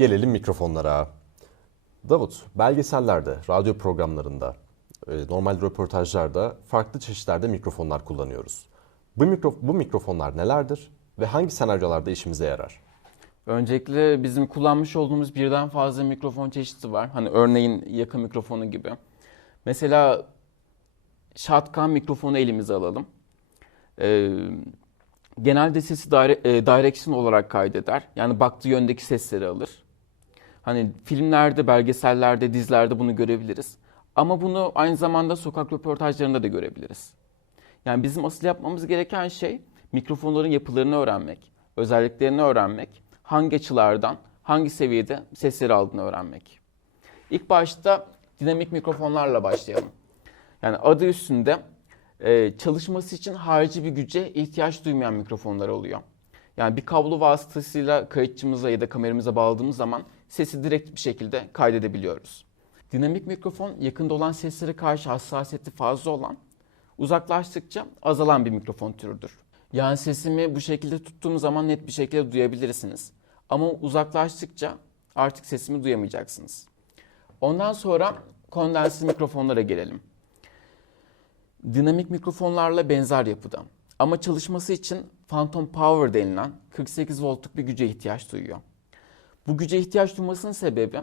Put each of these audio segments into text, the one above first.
Gelelim mikrofonlara. Davut, belgesellerde, radyo programlarında, e, normal röportajlarda farklı çeşitlerde mikrofonlar kullanıyoruz. Bu, mikro, bu mikrofonlar nelerdir ve hangi senaryolarda işimize yarar? Öncelikle bizim kullanmış olduğumuz birden fazla mikrofon çeşidi var. Hani örneğin yakın mikrofonu gibi. Mesela shotgun mikrofonu elimize alalım. Ee, genelde sesi dire- e, direction olarak kaydeder. Yani baktığı yöndeki sesleri alır. Hani filmlerde, belgesellerde, dizilerde bunu görebiliriz. Ama bunu aynı zamanda sokak röportajlarında da görebiliriz. Yani bizim asıl yapmamız gereken şey mikrofonların yapılarını öğrenmek, özelliklerini öğrenmek, hangi açılardan, hangi seviyede sesleri aldığını öğrenmek. İlk başta dinamik mikrofonlarla başlayalım. Yani adı üstünde e, çalışması için harici bir güce ihtiyaç duymayan mikrofonlar oluyor. Yani bir kablo vasıtasıyla kayıtçımıza ya da kameramıza bağladığımız zaman sesi direkt bir şekilde kaydedebiliyoruz. Dinamik mikrofon yakında olan seslere karşı hassasiyeti fazla olan, uzaklaştıkça azalan bir mikrofon türüdür. Yani sesimi bu şekilde tuttuğum zaman net bir şekilde duyabilirsiniz. Ama uzaklaştıkça artık sesimi duyamayacaksınız. Ondan sonra kondensi mikrofonlara gelelim. Dinamik mikrofonlarla benzer yapıda. Ama çalışması için phantom power denilen 48 voltluk bir güce ihtiyaç duyuyor. Bu güce ihtiyaç duymasının sebebi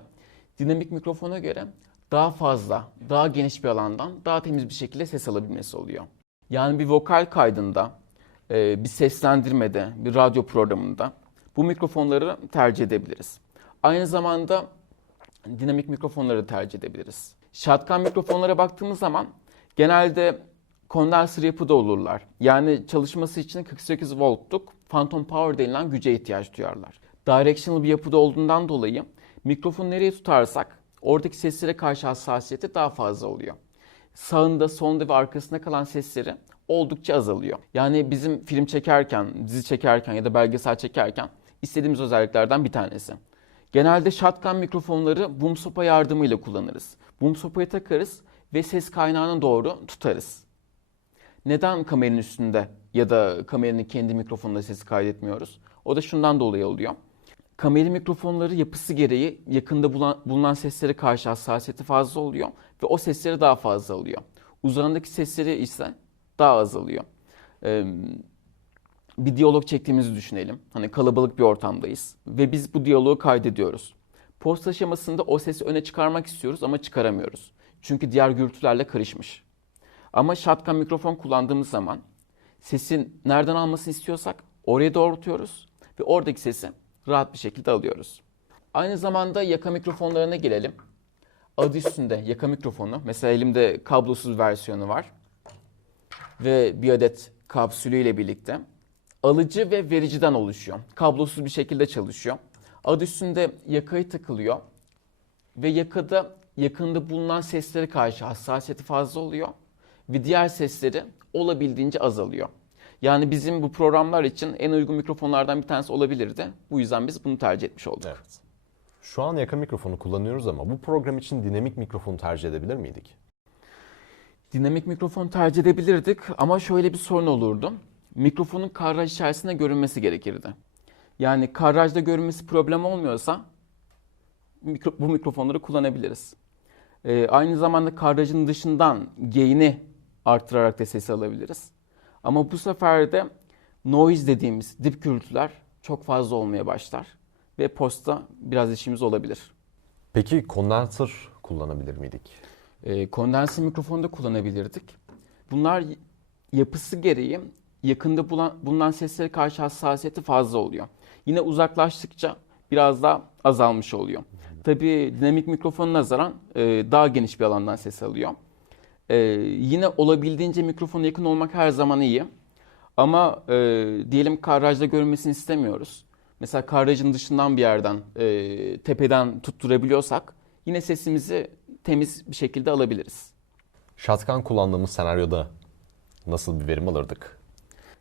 dinamik mikrofona göre daha fazla, daha geniş bir alandan daha temiz bir şekilde ses alabilmesi oluyor. Yani bir vokal kaydında, e, bir seslendirmede, bir radyo programında bu mikrofonları tercih edebiliriz. Aynı zamanda dinamik mikrofonları tercih edebiliriz. Shotgun mikrofonlara baktığımız zaman genelde kondenser yapıda olurlar. Yani çalışması için 48 voltluk phantom power denilen güce ihtiyaç duyarlar. Directional bir yapıda olduğundan dolayı mikrofonu nereye tutarsak oradaki seslere karşı hassasiyeti daha fazla oluyor. Sağında, solunda ve arkasında kalan sesleri oldukça azalıyor. Yani bizim film çekerken, dizi çekerken ya da belgesel çekerken istediğimiz özelliklerden bir tanesi. Genelde shotgun mikrofonları boom sopa yardımıyla kullanırız. Boom sopayı takarız ve ses kaynağına doğru tutarız. Neden kameranın üstünde ya da kameranın kendi mikrofonunda sesi kaydetmiyoruz? O da şundan dolayı oluyor. Kamera mikrofonları yapısı gereği yakında bulan- bulunan seslere karşı hassasiyeti fazla oluyor ve o sesleri daha fazla alıyor. Uzağındaki sesleri ise daha az alıyor. Ee, bir diyalog çektiğimizi düşünelim. Hani kalabalık bir ortamdayız ve biz bu diyaloğu kaydediyoruz. Post aşamasında o sesi öne çıkarmak istiyoruz ama çıkaramıyoruz. Çünkü diğer gürültülerle karışmış. Ama shotgun mikrofon kullandığımız zaman sesin nereden almasını istiyorsak oraya doğrultuyoruz ve oradaki sesi rahat bir şekilde alıyoruz. Aynı zamanda yaka mikrofonlarına gelelim. Adı üstünde yaka mikrofonu. Mesela elimde kablosuz versiyonu var. Ve bir adet kapsülüyle birlikte. Alıcı ve vericiden oluşuyor. Kablosuz bir şekilde çalışıyor. Adı üstünde yakayı takılıyor. Ve yakada yakında bulunan seslere karşı hassasiyeti fazla oluyor. Ve diğer sesleri olabildiğince azalıyor. Yani bizim bu programlar için en uygun mikrofonlardan bir tanesi olabilirdi. Bu yüzden biz bunu tercih etmiş olduk. Evet. Şu an yaka mikrofonu kullanıyoruz ama bu program için dinamik mikrofonu tercih edebilir miydik? Dinamik mikrofon tercih edebilirdik ama şöyle bir sorun olurdu. Mikrofonun kadraj içerisinde görünmesi gerekirdi. Yani kadrajda görünmesi problem olmuyorsa mikro- bu mikrofonları kullanabiliriz. Ee, aynı zamanda kadrajın dışından gain'i arttırarak da sesi alabiliriz. Ama bu sefer de noise dediğimiz dip gürültüler çok fazla olmaya başlar ve posta biraz işimiz olabilir. Peki kondenser kullanabilir miydik? E, kondense mikrofonu da kullanabilirdik. Bunlar yapısı gereği yakında bulan, bulunan seslere karşı hassasiyeti fazla oluyor. Yine uzaklaştıkça biraz daha azalmış oluyor. Tabii dinamik mikrofona nazaran e, daha geniş bir alandan ses alıyor. E, yine olabildiğince mikrofona yakın olmak her zaman iyi. Ama e, diyelim kadrajda görünmesini istemiyoruz. Mesela kadrajın dışından bir yerden, e, tepeden tutturabiliyorsak yine sesimizi temiz bir şekilde alabiliriz. Shotgun kullandığımız senaryoda nasıl bir verim alırdık?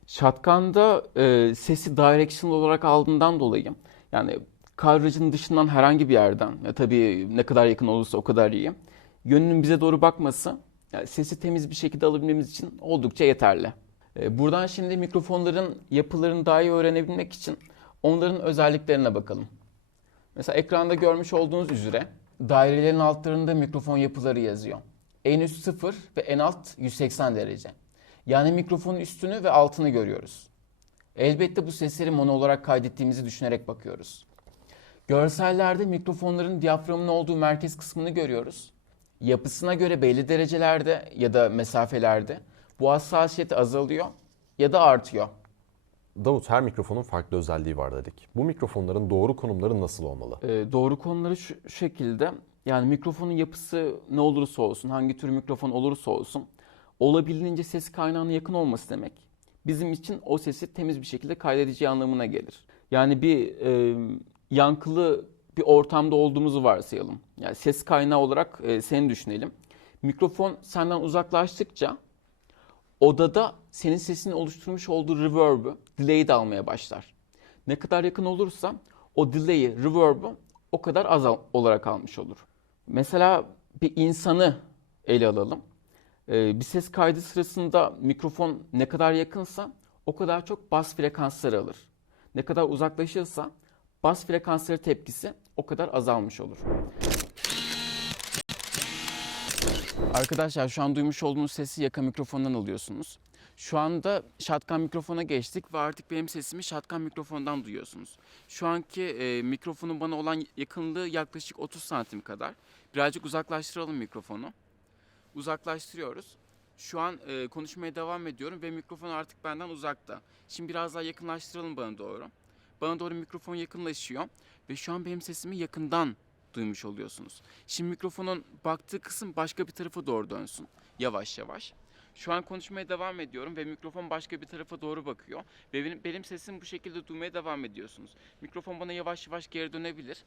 Shotgun'da e, sesi directional olarak aldığından dolayı yani kadrajın dışından herhangi bir yerden ya tabii ne kadar yakın olursa o kadar iyi. Yönünün bize doğru bakması yani sesi temiz bir şekilde alabilmemiz için oldukça yeterli. E, buradan şimdi mikrofonların yapılarını daha iyi öğrenebilmek için onların özelliklerine bakalım. Mesela ekranda görmüş olduğunuz üzere dairelerin altlarında mikrofon yapıları yazıyor. En üst 0 ve en alt 180 derece. Yani mikrofonun üstünü ve altını görüyoruz. Elbette bu sesleri mono olarak kaydettiğimizi düşünerek bakıyoruz. Görsellerde mikrofonların diyaframın olduğu merkez kısmını görüyoruz. Yapısına göre belli derecelerde ya da mesafelerde bu hassasiyet azalıyor ya da artıyor. Davut her mikrofonun farklı özelliği var dedik. Bu mikrofonların doğru konumları nasıl olmalı? Ee, doğru konuları şu şu şekilde yani mikrofonun yapısı ne olursa olsun, hangi tür mikrofon olursa olsun olabildiğince ses kaynağına yakın olması demek. Bizim için o sesi temiz bir şekilde kaydedeceği anlamına gelir. Yani bir e, yankılı bir ortamda olduğumuzu varsayalım. Yani ses kaynağı olarak e, seni düşünelim. Mikrofon senden uzaklaştıkça odada senin sesini oluşturmuş olduğu reverb'ü, delay'i de almaya başlar. Ne kadar yakın olursa o delay'i, reverb'ü o kadar az olarak almış olur. Mesela bir insanı ele alalım. Ee, bir ses kaydı sırasında mikrofon ne kadar yakınsa o kadar çok bas frekansları alır. Ne kadar uzaklaşırsa bas frekansları tepkisi o kadar azalmış olur. Arkadaşlar şu an duymuş olduğunuz sesi yaka mikrofondan alıyorsunuz. Şu anda şatkan mikrofona geçtik ve artık benim sesimi şatkan mikrofondan duyuyorsunuz. Şu anki e, mikrofonun bana olan yakınlığı yaklaşık 30 santim kadar. Birazcık uzaklaştıralım mikrofonu. Uzaklaştırıyoruz. Şu an e, konuşmaya devam ediyorum ve mikrofon artık benden uzakta. Şimdi biraz daha yakınlaştıralım bana doğru. Bana doğru mikrofon yakınlaşıyor ve şu an benim sesimi yakından duymuş oluyorsunuz. Şimdi mikrofonun baktığı kısım başka bir tarafa doğru dönsün. Yavaş yavaş. Şu an konuşmaya devam ediyorum ve mikrofon başka bir tarafa doğru bakıyor. Ve benim, benim sesimi bu şekilde duymaya devam ediyorsunuz. Mikrofon bana yavaş yavaş geri dönebilir.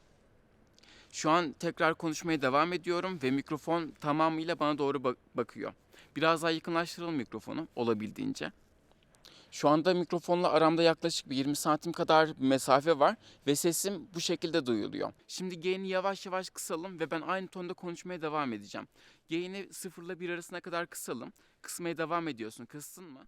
Şu an tekrar konuşmaya devam ediyorum ve mikrofon tamamıyla bana doğru bak- bakıyor. Biraz daha yakınlaştıralım mikrofonu olabildiğince. Şu anda mikrofonla aramda yaklaşık bir 20 santim kadar mesafe var ve sesim bu şekilde duyuluyor. Şimdi gain'i yavaş yavaş kısalım ve ben aynı tonda konuşmaya devam edeceğim. Gain'i 0 ile 1 arasına kadar kısalım. Kısmaya devam ediyorsun. Kıstın mı?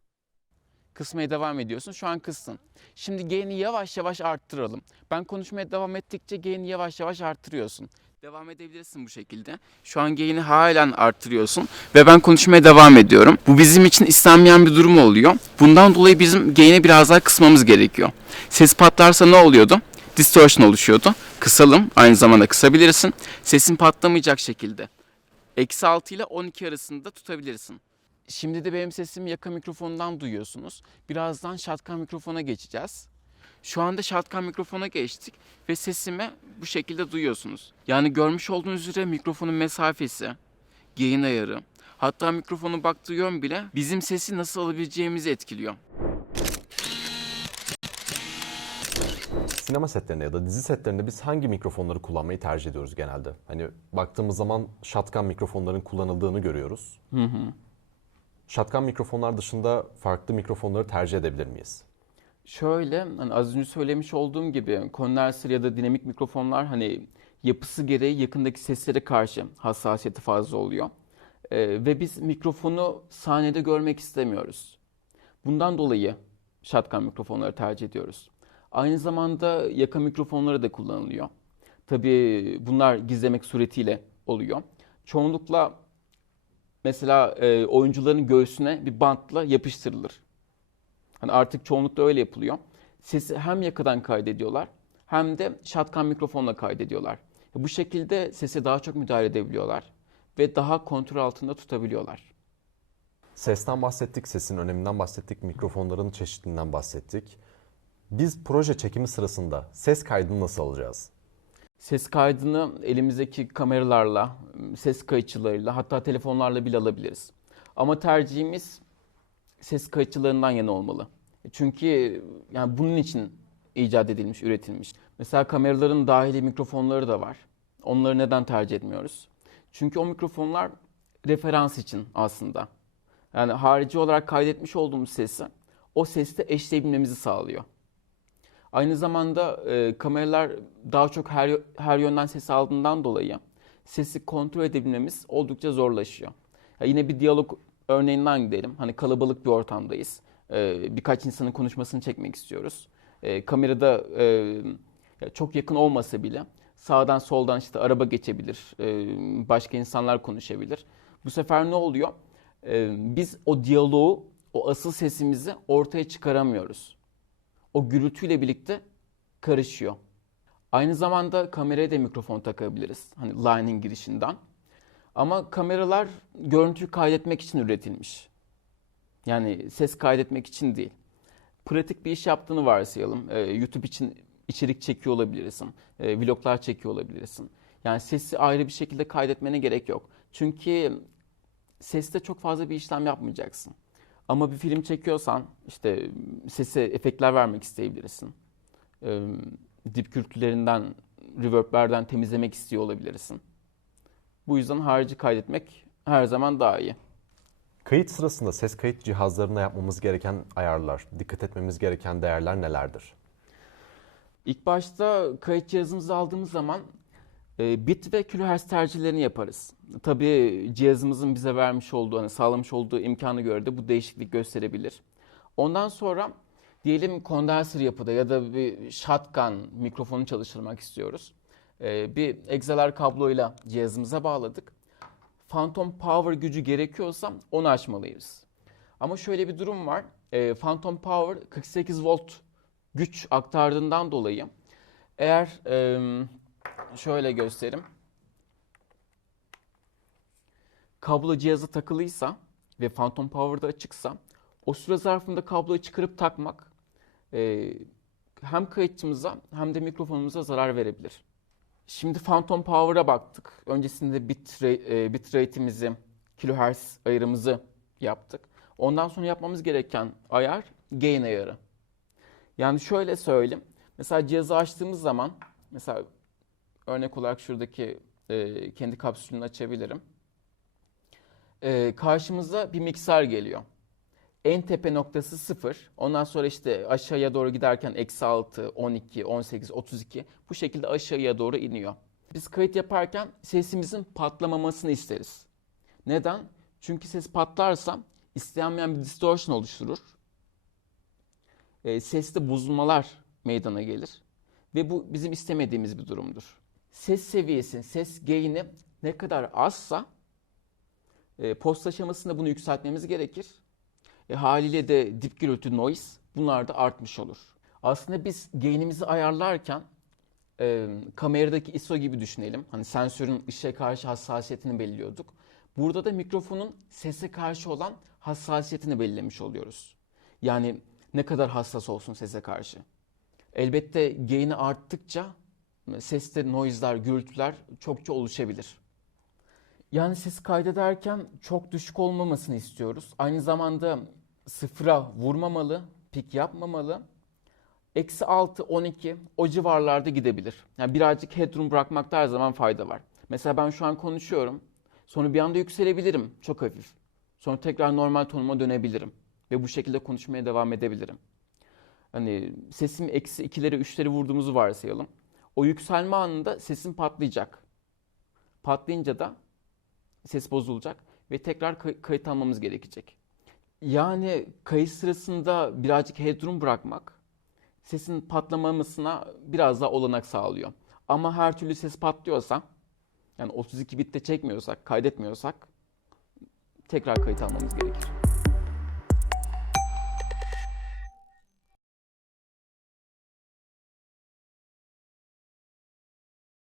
Kısmaya devam ediyorsun. Şu an kıstın. Şimdi gain'i yavaş yavaş arttıralım. Ben konuşmaya devam ettikçe gain'i yavaş yavaş arttırıyorsun. Devam edebilirsin bu şekilde. Şu an gain'i halen arttırıyorsun ve ben konuşmaya devam ediyorum. Bu bizim için istenmeyen bir durum oluyor. Bundan dolayı bizim gain'i biraz daha kısmamız gerekiyor. Ses patlarsa ne oluyordu? Distortion oluşuyordu. Kısalım. Aynı zamanda kısabilirsin. Sesin patlamayacak şekilde. Eksi 6 ile 12 arasında tutabilirsin. Şimdi de benim sesimi yaka mikrofonundan duyuyorsunuz. Birazdan şatkan mikrofona geçeceğiz. Şu anda şatkan mikrofona geçtik ve sesimi bu şekilde duyuyorsunuz. Yani görmüş olduğunuz üzere mikrofonun mesafesi, gain ayarı, hatta mikrofonun baktığı yön bile bizim sesi nasıl alabileceğimizi etkiliyor. Sinema setlerinde ya da dizi setlerinde biz hangi mikrofonları kullanmayı tercih ediyoruz genelde? Hani baktığımız zaman shotgun mikrofonların kullanıldığını görüyoruz. Shotgun mikrofonlar dışında farklı mikrofonları tercih edebilir miyiz? Şöyle hani az önce söylemiş olduğum gibi kondenser ya da dinamik mikrofonlar hani yapısı gereği yakındaki seslere karşı hassasiyeti fazla oluyor. Ee, ve biz mikrofonu sahnede görmek istemiyoruz. Bundan dolayı shotgun mikrofonları tercih ediyoruz. Aynı zamanda yaka mikrofonları da kullanılıyor. Tabii bunlar gizlemek suretiyle oluyor. Çoğunlukla mesela e, oyuncuların göğsüne bir bantla yapıştırılır. Hani artık çoğunlukla öyle yapılıyor. Sesi hem yakadan kaydediyorlar hem de shotgun mikrofonla kaydediyorlar. Bu şekilde sese daha çok müdahale edebiliyorlar ve daha kontrol altında tutabiliyorlar. Sesten bahsettik, sesin öneminden bahsettik, mikrofonların çeşitliliğinden bahsettik. Biz proje çekimi sırasında ses kaydını nasıl alacağız? Ses kaydını elimizdeki kameralarla, ses kayıtçılarıyla hatta telefonlarla bile alabiliriz. Ama tercihimiz ses kayıtçılarından yana olmalı. Çünkü yani bunun için icat edilmiş, üretilmiş. Mesela kameraların dahili mikrofonları da var. Onları neden tercih etmiyoruz? Çünkü o mikrofonlar referans için aslında. Yani harici olarak kaydetmiş olduğumuz sesi o sesle eşleyebilmemizi sağlıyor. Aynı zamanda e, kameralar daha çok her her yönden ses aldığından dolayı sesi kontrol edebilmemiz oldukça zorlaşıyor. Ya yine bir diyalog örneğinden gidelim. Hani kalabalık bir ortamdayız. E, birkaç insanın konuşmasını çekmek istiyoruz. E, kamerada e, çok yakın olmasa bile Sağdan soldan işte araba geçebilir, e, başka insanlar konuşabilir. Bu sefer ne oluyor? E, Biz o diyaloğu, o asıl sesimizi ortaya çıkaramıyoruz. O gürültüyle birlikte karışıyor. Aynı zamanda kameraya da mikrofon takabiliriz. Hani line'in girişinden. Ama kameralar görüntüyü kaydetmek için üretilmiş. Yani ses kaydetmek için değil. Pratik bir iş yaptığını varsayalım. Ee, YouTube için içerik çekiyor olabilirsin. Ee, vloglar çekiyor olabilirsin. Yani sesi ayrı bir şekilde kaydetmene gerek yok. Çünkü seste çok fazla bir işlem yapmayacaksın. Ama bir film çekiyorsan işte sese efektler vermek isteyebilirsin. Ee, dip gürültülerinden, reverb'lerden temizlemek istiyor olabilirsin. Bu yüzden harici kaydetmek her zaman daha iyi. Kayıt sırasında ses kayıt cihazlarına yapmamız gereken ayarlar, dikkat etmemiz gereken değerler nelerdir? İlk başta kayıt cihazımızı aldığımız zaman e, bit ve kilohertz tercihlerini yaparız. Tabii cihazımızın bize vermiş olduğu, hani sağlamış olduğu imkanı göre de bu değişiklik gösterebilir. Ondan sonra diyelim kondenser yapıda ya da bir shotgun mikrofonu çalıştırmak istiyoruz. E, bir XLR kabloyla cihazımıza bağladık. Phantom Power gücü gerekiyorsa onu açmalıyız. Ama şöyle bir durum var. E, Phantom Power 48 volt güç aktardığından dolayı eğer şöyle göstereyim. Kablo cihaza takılıysa ve Phantom Power'da açıksa o süre zarfında kabloyu çıkarıp takmak e, hem kayıtçımıza hem de mikrofonumuza zarar verebilir. Şimdi Phantom Power'a baktık. Öncesinde bit, e, bit rate'imizi, kilohertz ayarımızı yaptık. Ondan sonra yapmamız gereken ayar gain ayarı. Yani şöyle söyleyeyim. Mesela cihazı açtığımız zaman, mesela örnek olarak şuradaki e, kendi kapsülünü açabilirim. E, karşımıza bir mikser geliyor. En tepe noktası 0. Ondan sonra işte aşağıya doğru giderken eksi 6, 12, 18, 32 bu şekilde aşağıya doğru iniyor. Biz kayıt yaparken sesimizin patlamamasını isteriz. Neden? Çünkü ses patlarsa istenmeyen bir distortion oluşturur. E, seste bozulmalar meydana gelir. Ve bu bizim istemediğimiz bir durumdur. Ses seviyesi, ses gain'i ne kadar azsa e, post aşamasında bunu yükseltmemiz gerekir. E, haliyle de dip gürültü noise bunlar da artmış olur. Aslında biz gain'imizi ayarlarken e, kameradaki ISO gibi düşünelim. Hani sensörün ışığa karşı hassasiyetini belirliyorduk. Burada da mikrofonun sese karşı olan hassasiyetini belirlemiş oluyoruz. Yani ne kadar hassas olsun sese karşı. Elbette gain'i arttıkça seste noise'lar, gürültüler çokça oluşabilir. Yani ses kaydederken çok düşük olmamasını istiyoruz. Aynı zamanda sıfıra vurmamalı, pik yapmamalı. Eksi 6, 12 o civarlarda gidebilir. Yani birazcık headroom bırakmakta her zaman fayda var. Mesela ben şu an konuşuyorum. Sonra bir anda yükselebilirim çok hafif. Sonra tekrar normal tonuma dönebilirim. Ve bu şekilde konuşmaya devam edebilirim. Hani sesim eksi 2'leri 3'leri vurduğumuzu varsayalım. O yükselme anında sesim patlayacak. Patlayınca da ses bozulacak ve tekrar kay- kayıt almamız gerekecek. Yani kayıt sırasında birazcık headroom bırakmak sesin patlamamasına biraz daha olanak sağlıyor. Ama her türlü ses patlıyorsa yani 32 bitte çekmiyorsak, kaydetmiyorsak tekrar kayıt almamız gerekir.